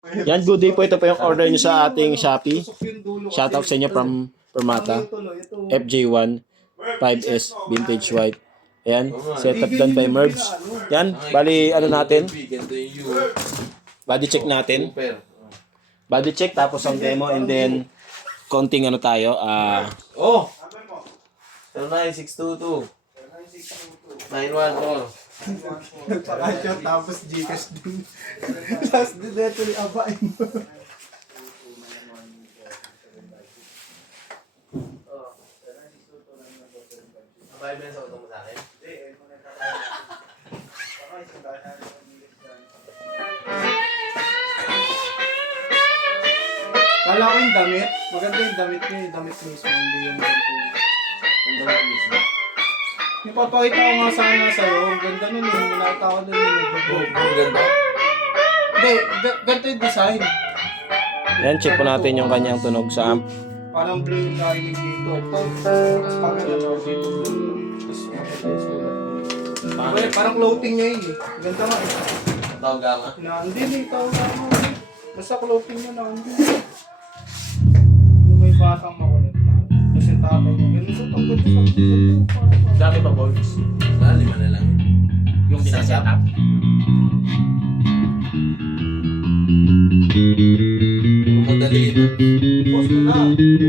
Yan, good day po. Ito po yung order nyo sa ating Shopee. Shoutout sa inyo from Permata. FJ1 5S Vintage White. Ayan, set up done by Mervs. Yan, bali ano natin? Body check natin. Body check tapos ang demo and then konting ano tayo. Oh! 09622 914. Nagpakasya tapos Gcash din. Tapos dineto ni abain mo. Abay ba sa utong mo sa akin? Kala ko yung damit. Maganda yung damit niya. Yung damit mismo. Hindi yung ganito. Ang dami mismo. Yung papakita ko nga sana sa'yo. Ang ganda nun eh. Nakita ko dun yung nagbablog. Ang ganda. Hindi. Ganito yung design. Yan, check po natin yung kanyang tunog sa amp. Parang blue yung dining dito. Tapos pagkala ko dito blue. Tapos makita yung sulat. Well, parang floating niya yun eh. Ganda nga eh. Tawag ka nga. Hindi, ikaw na mo. Basta floating niya na. Yung may batang makulit na. Tapos yung tatay niya. Ganito ang ganda. Dami pa bolts. Lima na lang. Yung pinaset up. Madali ito. Post mo na.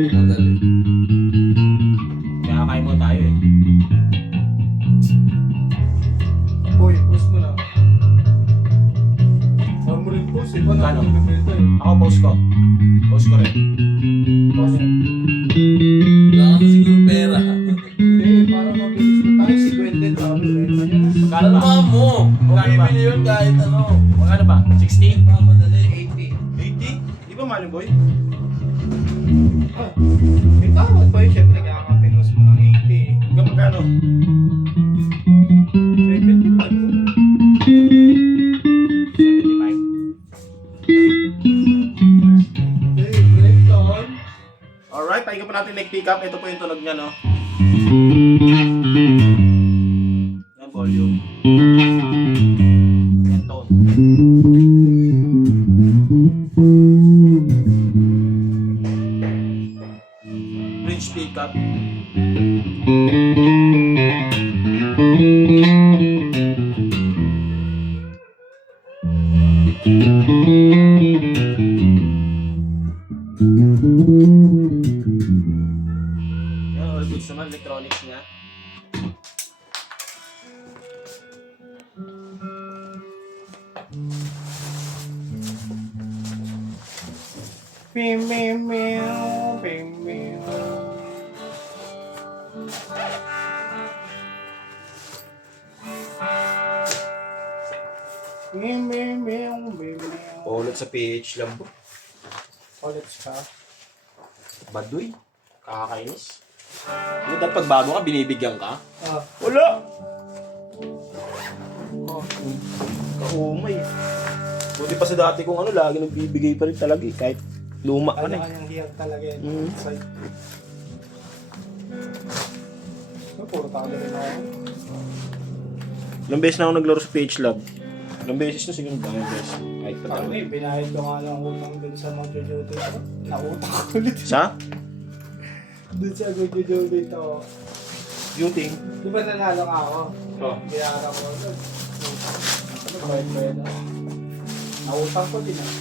Madali. Kaya kain mo tayo eh. Boy, post mo na. Huwag mo rin post eh. Paano Kano? ako gagawin eh? Ako post ko. Post ko rin. Post. Wala ka na siguro pera. Hindi, para mabilis na tayo. Si Gwendel, sabi rin na yan. Magkano ba? Ano mo? Magkano ba? Bibili yun kahit ano. Magkano ba? 60? Madali. 80. 80? Di ba mahal yung boy? Ah, may tawad pa yun. Siyempre, kaya ka pinost mo ng 80 eh. Hanggang magkano? 75. Hey, great on. Alright, pahinga po natin neck pickup. Ito po yung tunog niya, no? Yan, volume. Yan, tone. Bridge pickup. Yan, all goods naman. Electronics niya. Meow, meow, meow, meow, meow. Meow, meow, meow, meow, meow. Paulat sa PH lang po. College ka? Baduy. Kakakainis. Hindi dapat pag bago ka, binibigyan ka. Ah, Wala! oh. Kaumay. Buti pa sa dati kung ano, lagi nagbibigay pa rin talaga eh. Kahit luma ka na eh. Kanya-kanyang hiyag talaga yan. Mm. Side. Puro talo rin ako. Ilang beses na ako naglaro sa PH Lab. Ilang beses na siguro dami beses. Kahit pa Ano talaga. eh, binayad ko nga lang utang dun sa magjojote ko. Nautang ko ulit. Sa? Dun sa magjojote ko. Duting. Di ba nanalo ka ako? Oh. Biyara ko doon. Ano ba yun ba yun? Nautang ko din ah.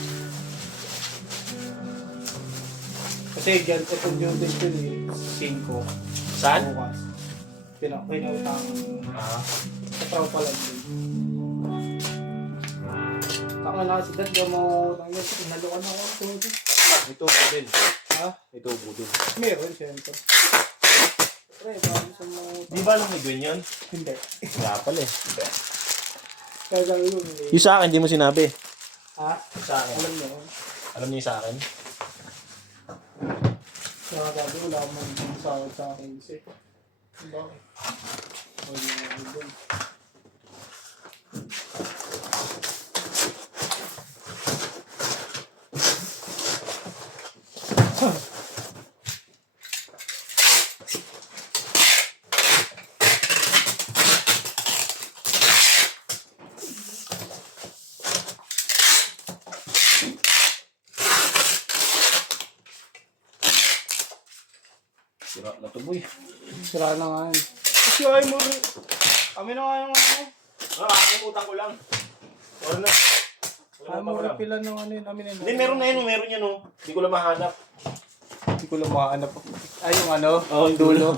Kasi dyan, itong yung din ko eh, 5. Saan? Bukas. Pinautang. Ah. Sa tropa lang din. Taka na si Dad, mo utang yun. Inalukan ako ang todo. May tubo din. Ha? May tubo din. Meron, siyempre. Pre, bago sa mga utang. Di ba alam ni Gwen yun? Hindi. Wala pala eh. Kaya lang yun eh. Yung sa akin, di mo sinabi. Ha? Sa akin. Alam mo. Alam niyo yung sa akin? Kaya dati wala akong sahod sa akin kasi. Bakit? Wala akong doon. Sira na to, boy. Sira na nga yan. Kasi ay mo rin. Kami na nga yung ano. Nakakalimutan ko lang. Or na. Ay mo rin pila ng ano yun. Hindi, meron na yun. Meron yan, oh. Hindi ko lang mahanap. Hindi ko lang makaanap. Ay yung ano. Oo, yung dulo.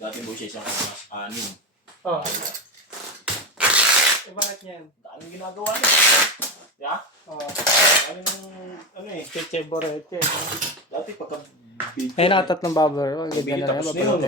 Dati boy siya isang anim. Oh. Eh bakit yan? Dami ginagawa niya. Yeah? Oh. Ano eh. Cheche Borete. Dati pagka Ay, nakatat ng bubble. Bili tapos na yun.